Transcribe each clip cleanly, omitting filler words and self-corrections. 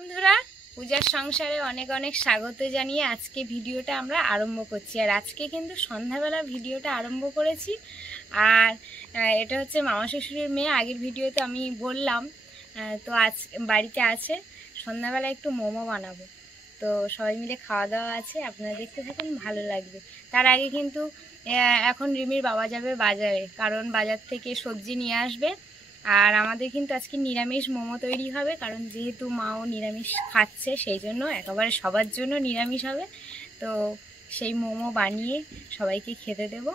বন্ধুরা, পূজার সংসারে অনেক অনেক স্বাগত জানিয়ে আজকে ভিডিওটা আমরা আরম্ভ করছি। আর আজকে কিন্তু সন্ধ্যাবেলা ভিডিওটা আরম্ভ করেছি। আর এটা হচ্ছে মামা শ্বশুরের মেয়ে। আগের ভিডিওতে আমি বললাম, তো আজ বাড়িতে আছে, সন্ধ্যাবেলা একটু মোমো বানাবো, তো সবাই মিলে খাওয়া দাওয়া আছে, আপনারা দেখতে থাকুন, ভালো লাগবে। তার আগে কিন্তু এখন রিমির বাবা যাবে বাজারে, কারণ বাজার থেকে সবজি নিয়ে আসবে। আর আমাদের কিন্তু আজকে নিরামিষ মোমো তৈরি হবে, কারণ যেহেতু মাও নিরামিষ খাচ্ছে, সেই জন্য একেবারে সবার জন্য নিরামিষ হবে। তো সেই মোমো বানিয়ে সবাইকে খেতে দেব।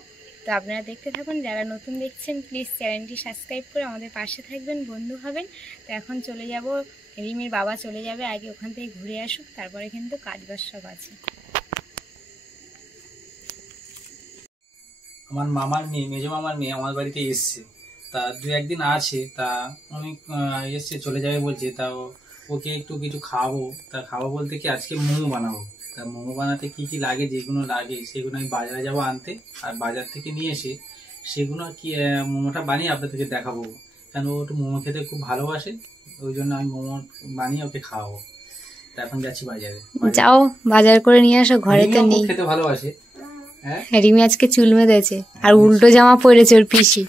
তো আপনারা দেখতে থাকুন, যারা নতুন দেখছেন প্লিজ চ্যানেলটি সাবস্ক্রাইব করে আমাদের পাশে থাকবেন, বন্ধু হবেন। তো এখন চলে যাব, রিমির বাবা চলে যাবে, আগে ওখান থেকে ঘুরে আসুক, তারপরে কিন্তু কাজবাজ সব আছে। আমার মামার মেয়ে, মেজো মামার মেয়ে আমার বাড়িতে এসছে, তা দু একদিন আছে, তা অনেক এসছে, চলে যাবে বলছে। তা ওকে একটু কিছু খাওয়াবো। তা খাওয়াবো বলতে কি, আজকে মোমো বানাবো। তা মোমো বানাতে কি কি লাগে, যেগুলো লাগে সেগুলো আমি বাজারে যাবো আনতে, আর বাজার থেকে নিয়ে এসে সেগুলো কি মোমোটা বানিয়ে আপনাদেরকে দেখাবো। কারণ ও একটু মোমো খেতে খুব ভালোবাসে, ওই জন্য আমি মোমো বানিয়ে ওকে খাওয়াবো। তা এখন যাচ্ছি বাজারে। যাও বাজার করে নিয়ে আসো, ঘরে তো নেই। খেতে ভালোবাসে। হ্যাঁ, রিমি আজকে চুল বেঁধেছে, আর উল্টো জামা পরেছে ওর পিসি,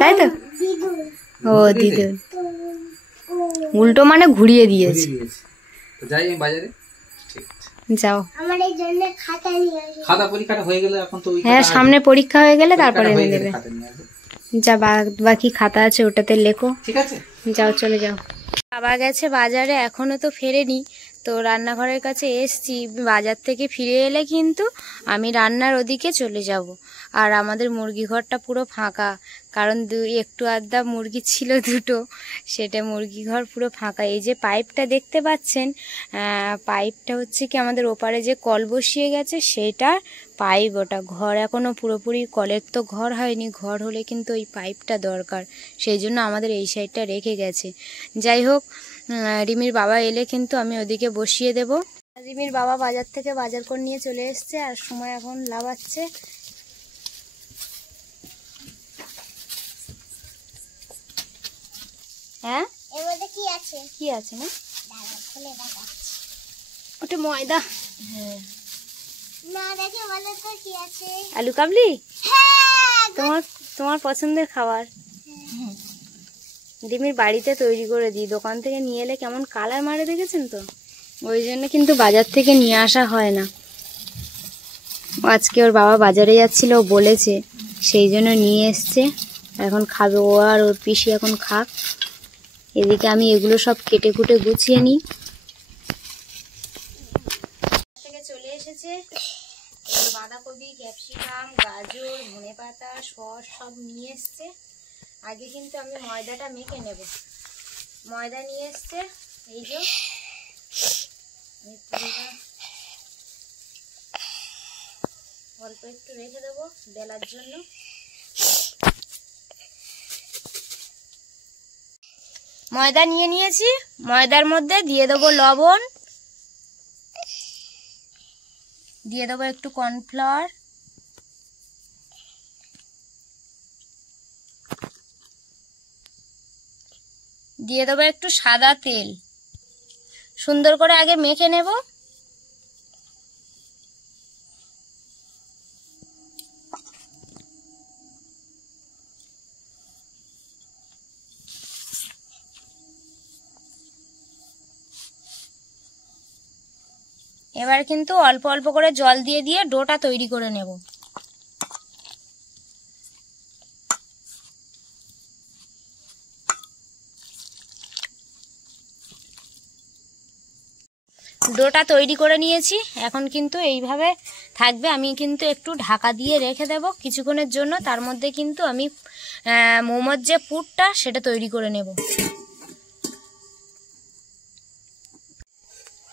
তাই তো? ও দিদু, উল্টো মানে ঘুরিয়ে দিয়েছে। যাই আমি বাজারে। যাও, খাতা পরীক্ষাটা হয়ে গেলে, এখন তো হ্যাঁ সামনে পরীক্ষা হয়ে গেলে তারপরে এনে দেবে। যা বাকি খাতা আছে ওটাতে লেখো, ঠিক আছে? যাও, চলে যাও। বাবা গেছে বাজারে, এখনো তো ফেরেনি। তো রান্নাঘরের কাছে এসছি, বাজার থেকে ফিরে এলে কিন্তু আমি রান্নার ওদিকে চলে যাব। আর আমাদের মুরগি ঘরটা পুরো ফাঁকা, কারণ একটু আধা মুরগি ছিল, দুটো, সেটা মুরগি ঘর পুরো ফাঁকা। এই যে পাইপটা দেখতে পাচ্ছেন, পাইপটা হচ্ছে কি আমাদের ওপারে যে কল বসিয়ে গেছে সেটা পাইপ, ওটা ঘর এখনও পুরোপুরি, কলের তো ঘর হয়নি, ঘর হলে কিন্তু ওই পাইপটা দরকার, সেই জন্য আমাদের এই সাইডটা রেখে গেছে। যাই হোক, রিমির বাবা এলে কিন্তু আমি ওদিকে বসিয়ে দেব। রিমির বাবা বাজার থেকে বাজার করে নিয়ে চলে এসছে, আর সময় এখন লাগাচ্ছে। হ্যাঁ, এর মধ্যে কি আছে? কি আছে না? খুলে দেখাচ্ছি। ওটা ময়দা। হ্যাঁ, না দেখে বলো তো কি আছে। আলু কাবলি। হ্যাঁ, তোমার পছন্দের খাবার। ডিমির বাড়িতে তৈরি করে দিই, দোকান থেকে নিয়ে এলে কেমন কালার মারে, দেখেছেন তো? ওই জন্য কিন্তু বাজার থেকে নিয়ে আসা হয় না। আজকে ওর বাবা বাজারে যাচ্ছিল, বলেছে, সেই জন্য নিয়ে এসছে। এখন খাবে ও আর ওর পিসি, এখন খাক। এদিকে আমি এগুলো সব কেটে কুটে গুছিয়ে নিই। থেকে চলে এসেছে বাঁধাকপি, ক্যাপসিকাম, গাজর, ধনেপাতা, সস সব নিয়ে এসছে। আগে কিন্তু আমি ময়দাটা মেখে নেব। ময়দা নিয়ে এসছে, এই যে অল্প একটু রেখে দেবো বেলার জন্য। ময়দা নিয়ে নিয়েছি, ময়দার মধ্যে দিয়ে দেবো লবণ, দিয়ে দেবো একটু কর্নফ্লাওয়ার, দিয়ে দেবো একটু সাদা তেল। সুন্দর করে আগে মেখে নেব। এবার কিন্তু অল্প অল্প করে জল দিয়ে দিয়ে ডোটা তৈরি করে নেব। ডোটা তৈরি করে নিয়েছি, এখন কিন্তু এইভাবে থাকবে। আমি কিন্তু একটু ঢাকা দিয়ে রেখে দেব কিছুক্ষণের জন্য, তার মধ্যে কিন্তু আমি মোমোর যে পুরটা সেটা তৈরি করে নেব।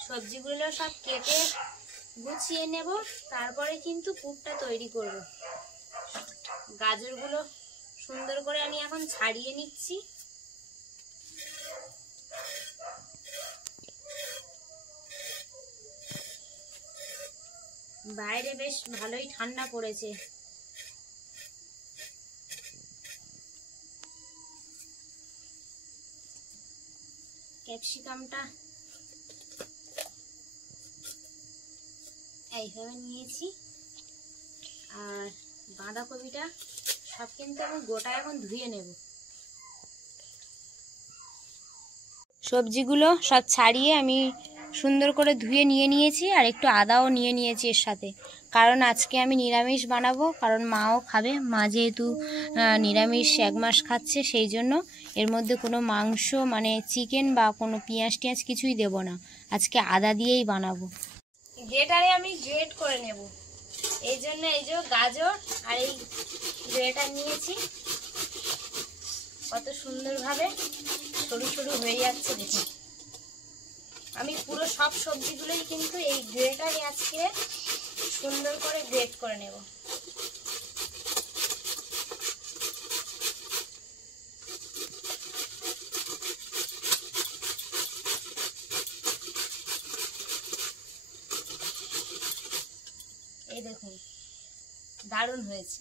সবজিগুলো সব কেটে গুছিয়ে নেব, তারপরে কিন্তু পুরটা তৈরি করব। গাজরগুলো সুন্দর করে আমি এখন ছাড়িয়ে নিচ্ছি। বাইরে বেশ ভালোই ঠান্ডা পড়েছে। ক্যাপসিকামটা এইভাবে নিয়েছি। আর বাঁধাকপিটা সব কিন্তু আমি গোটা এখন ধুয়ে নেব। সবজিগুলো সব ছাড়িয়ে আমি সুন্দর করে ধুয়ে নিয়েছি, আর একটু আদাও নিয়েছি এর সাথে, কারণ আজকে আমি নিরামিষ বানাবো, কারণ মাও খাবে। মা যেহেতু নিরামিষ 1 মাস খাচ্ছে, সেই জন্য এর মধ্যে কোনো মাংস মানে চিকেন বা কোনো পেঁয়াজ টিয়াজ কিছুই দেব না, আজকে আদা দিয়েই বানাবো। গ্রেটারে আমি গ্রেট করে নেব, এই জন্য এই যে গাজর আর এই গ্রেটার নিয়েছি। কত সুন্দরভাবে সরু সরু হয়ে যাচ্ছে দেখুন। আমি পুরো সব সবজিগুলোই কিন্তু এই গ্রেটারে আজকে সুন্দর করে গ্রেট করে নেব। এই দেখুন দারুণ হয়েছে।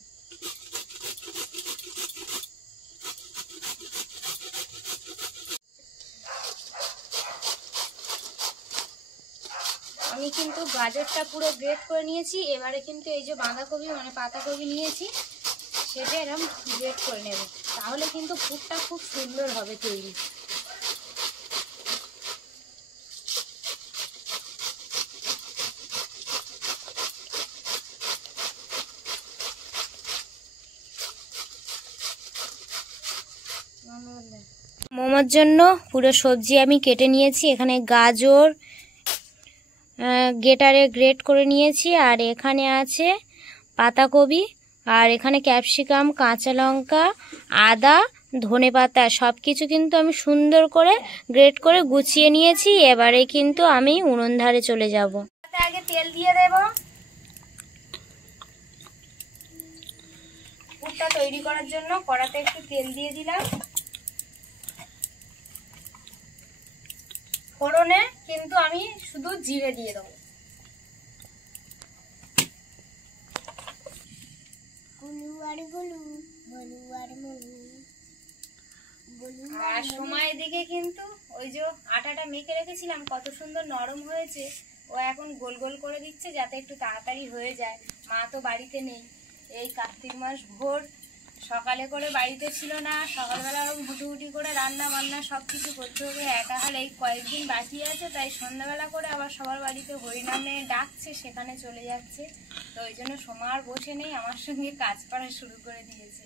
আমি কিন্তু গাজরটা পুরো গ্রেট করে নিয়েছি। এবারে কিন্তু এই যে বাঁধাকপি মানে পাতাকপি নিয়েছি, সেটা এরকম গ্রেট করে নেব, তাহলে কিন্তু পুরটা খুব সুন্দর হবে তৈরি। মোমোর জন্য পুরো সবজি আমি কেটে নিয়েছি। এখানে গাজর গ্রেটারে গ্রেট করে নিয়েছি, আর এখানে আছে পাতাকপি, আর এখানে ক্যাপসিকাম, কাঁচা লঙ্কা, আদা, ধনেপাতা সব কিছু কিন্তু আমি সুন্দর করে গ্রেট করে গুছিয়ে নিয়েছি। এবারে কিন্তু আমি উনুন ধারে চলে যাব। আগে তেল দিয়ে দেব। পুরটা তৈরি করার জন্য কড়াতে একটু তেল দিয়ে দিলাম। ফোড়নে কিন্তু আমি শুধু জিরে দিয়ে দেবো। আর সময় দিকে কিন্তু ওই যে আটাটা মেখে রেখেছিলাম কত সুন্দর নরম হয়েছে, ও এখন গোল গোল করে দিচ্ছে যাতে একটু তাড়াতাড়ি হয়ে যায়। মা তো বাড়িতে নেই, এই কার্তিক মাস ভোর সকালে করে বাড়িতে ছিল না, সকালবেলা আরো হুটি করে রান্না বান্না সব কিছু করতে হবে। একা হাল এই কয়েকদিন বাকি আছে, তাই সন্ধ্যাবেলা করে আবার সবার বাড়িতে হরিনামে ডাকছে, সেখানে চলে যাচ্ছে। তো ওই জন্য সময় আর বসে নেই, আমার সঙ্গে কাজ করা শুরু করে দিয়েছে।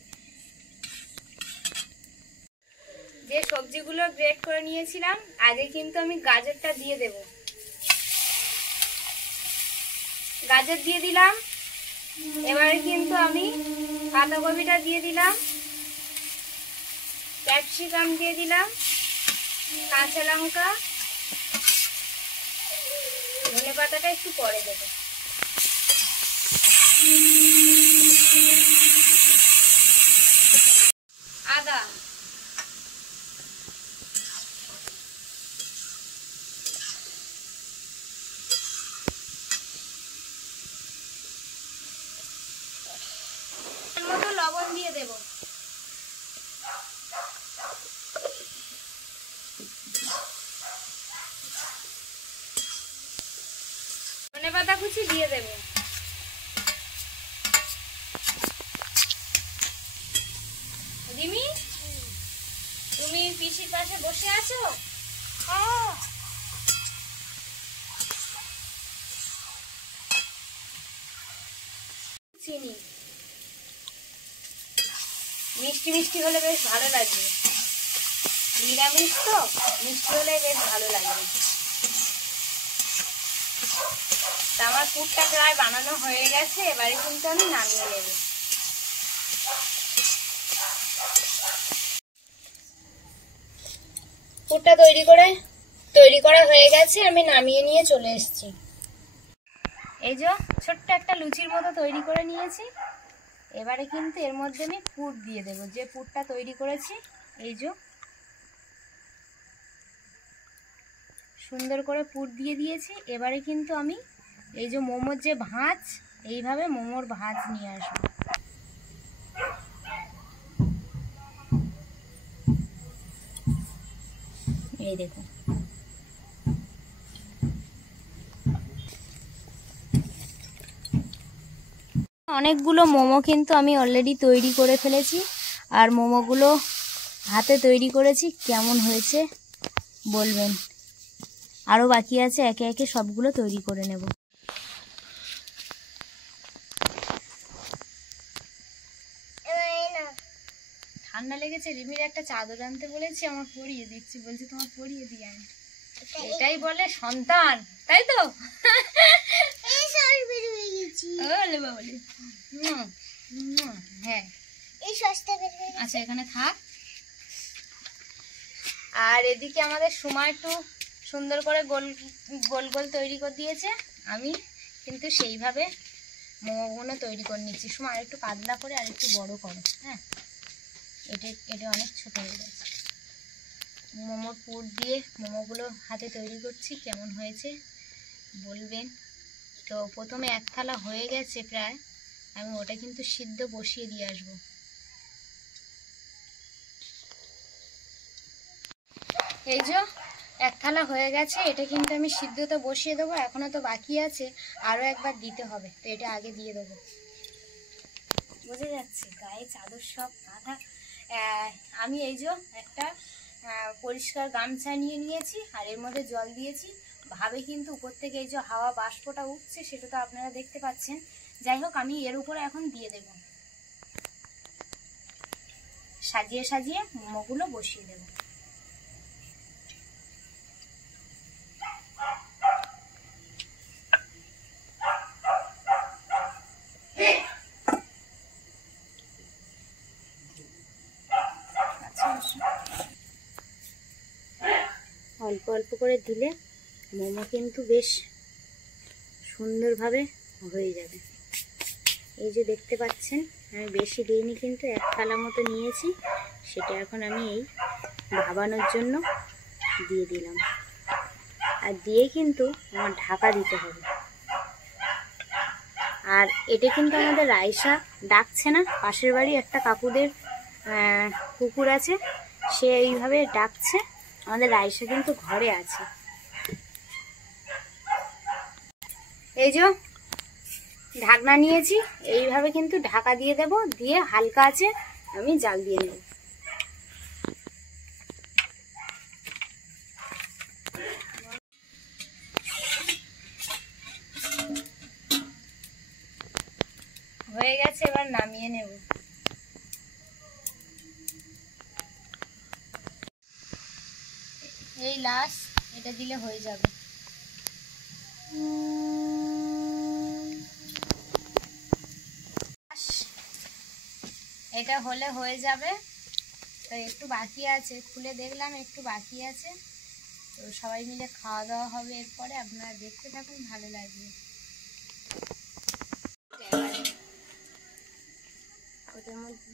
যে সবজিগুলো গ্রেট করে নিয়েছিলাম, আগে কিন্তু আমি গাজরটা দিয়ে দেব। গাজর দিয়ে দিলাম। এবারে কিন্তু আমি বাঁধাকপিটা দিয়ে দিলাম, ক্যাপসিকাম দিয়ে দিলাম, কাঁচা লঙ্কা, ধনেপাতাটা একটু পরে দেবো। আদা, মতো লবণ দিয়ে দেব। ধনেপাতা কুচি দিয়ে দেব। রিমি, তুমি পিসির পাশে বসে আছো? চিনি মিষ্টি মিষ্টি হলে বেশ ভালো লাগবে, নিরামিষ তো মিষ্টি হলে বেশ ভালো লাগবে। তা আমার পুরটা প্রায় বানানো হয়ে গেছে, এবারে কিন্তু আমি নামিয়ে নেব। পুরটা তৈরি করা হয়ে গেছে, আমি নামিয়ে নিয়ে চলে এসেছি। এই যে ছোট্ট একটা লুচির মতো তৈরি করে নিয়েছি। এবারে কিন্তু এর মধ্যে আমি পুর দিয়ে দেব, যে পুরটা তৈরি করেছি। এই যে সুন্দর করে পুর দিয়ে দিয়েছি। এবারে কিন্তু আমি এই যে মোমোর যে ভাঁজ, এইভাবে মোমোর ভাঁজ নিয়ে আসবো। এই দেখুন, অনেকগুলো মোমো কিন্তু আমি অলরেডি তৈরি করে ফেলেছি, আর মোমোগুলো হাতে তৈরি করেছি, কেমন হয়েছে বলবেন। আরও বাকি আছে, একে একে সবগুলো তৈরি করে নেব। ঠান্ডা লেগেছে, রিমির একটা চাদর আনতে বলেছি, আমার পরিয়ে দিচ্ছি, বলছি তোমার পরিয়ে দিয়ে আনি। এটাই বলে সন্তান, তাই তো? হ্যাঁ, আচ্ছা এখানে থাক। আর এদিকে আমাদের সময় একটু সুন্দর করে গোল গোল গোল তৈরি করে দিয়েছে, আমি কিন্তু সেইভাবে মোমোগুলো তৈরি করে নিচ্ছি। সময় আর একটু পাতলা করে আর একটু বড় করো। হ্যাঁ, এটা অনেক ছোট হয়ে গেছে। মোমোর পুর দিয়ে মোমোগুলো হাতে তৈরি করছি, কেমন হয়েছে বলবেন। তো প্রথমে এক থালা হয়ে গেছে প্রায়, আমি ওটা কিন্তু সিদ্ধ বসিয়ে দিয়ে আসবো। এই যে এক থালা হয়ে গেছে, এটা কিন্তু আমি সিদ্ধতে বসিয়ে দেবো। এখনো তো বাকি আছে, আরও একবার দিতে হবে, তো এটা আগে দিয়ে দেবো। বোঝা যাচ্ছে গায়ে চাদর সব কাঁথা। আমি এই যে একটা পরিষ্কার গামছা নিয়ে নিয়েছি, আর এর মধ্যে জল দিয়েছি। ভাবে কিন্তু উপর থেকে এই যে হাওয়া বাষ্পটা উঠছে, সেটা তো আপনারা দেখতে পাচ্ছেন। যাই হোক, আমি এর উপরে এখন দিয়ে দেব, সাজিয়ে সাজিয়ে মোমোগুলো বসিয়ে দেব। অল্প অল্প করে দিলে মোমো কিন্তু বেশ সুন্দরভাবে হয়ে যাবে। এই যে দেখতে পাচ্ছেন, আমি বেশি দিইনি, কিন্তু এক থালা মতো নিয়েছি। সেটা এখন আমি এই ভাবানোর জন্য দিয়ে দিলাম, আর দিয়ে কিন্তু আমার ঢাকা দিতে হবে। আর এটা কিন্তু আমাদের রাইসা ডাকছে না, পাশের বাড়ি একটা কাকুদের কুকুর আছে, সে এইভাবে ডাকছে। আমাদের রাইসা কিন্তু ঘরে আছে। এই যে ঢাকনা নিয়েছি, এইভাবে কিন্তু ঢাকা দিয়ে দেব, দিয়ে হালকা আছে আমি জাল দিয়ে নেব। হয়ে গেছে, এবার নামিয়ে নেব। এই লাস্ট এটা দিলে হয়ে যাবে। এটা হলে হয়ে যাবে। তো একটু বাকি আছে, খুলে দেখলাম একটু বাকি আছে, তো সবাই মিলে খাওয়া দাওয়া হবে এরপরে। আপনারা দেখতে থাকুন, ভালো লাগবে। ওটার মধ্যে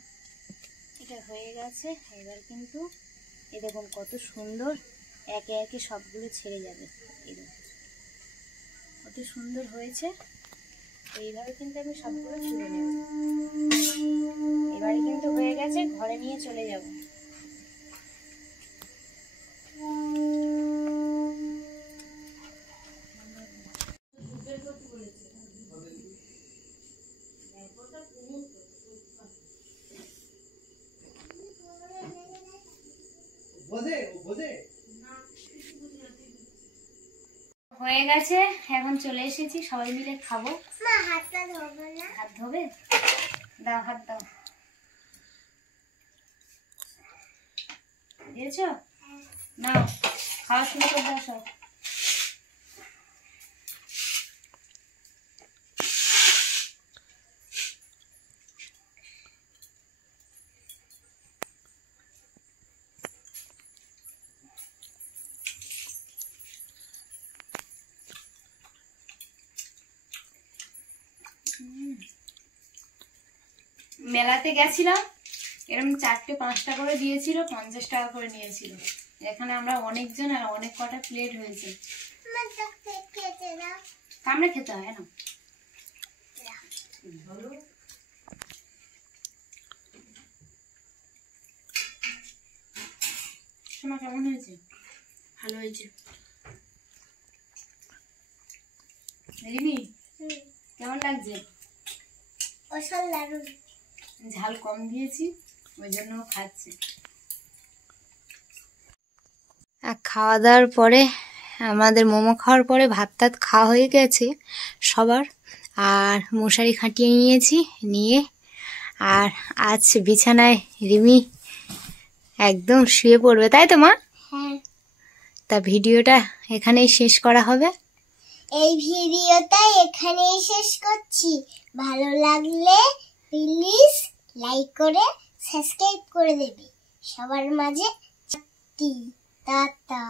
এটা হয়ে গেছে, এবার কিন্তু এই দেখুন কত সুন্দর একে একে সবগুলো ছেড়ে যাবে। কত সুন্দর হয়েছে। এইভাবে কিন্তু আমি সবগুলো তুলে নেব। এবারে কিন্তু হয়ে গেছে, ঘরে নিয়ে চলে যাব। হয়ে গেছে, এখন চলে এসেছি, সবাই মিলে খাবো। হাত ধোবে? দাও, হাত দাও। দিয়েছ? নাও, খাওয়া শুরু করে দাও সব। মেলাতে গেছিলাম, এরকম 4টে 5টা করে দিয়েছিল, 50 টাকা করে নিয়েছিল। এখানে আমরা অনেকজন, আর অনেক কটা প্লেট হয়েছে। সামনে খেতে হয় না? শোনা কেমন হয়েছে? ভালো হয়েছে। রিমি, কেমন লাগছে? ঝাল কম দিয়েছি, ওই জন্য খাচ্ছে। খাওয়া দাওয়ার পরে আমাদের মোমো খাওয়ার পরে ভাত টাত খাওয়া হয়ে গেছে সবার, আর মশারি খাটিয়ে নিয়েছি, নিয়ে আর আজ বিছানায় রিমি একদম শুয়ে পড়বে, তাই তো মা? হ্যাঁ, তা ভিডিওটা এখানেই শেষ করা হবে। এই ভিডিওটা এখানেই শেষ করছি। ভালো লাগলে প্লিজ লাইক করে সাবস্ক্রাইব করে দেবে। সবার মাঝে টাটা।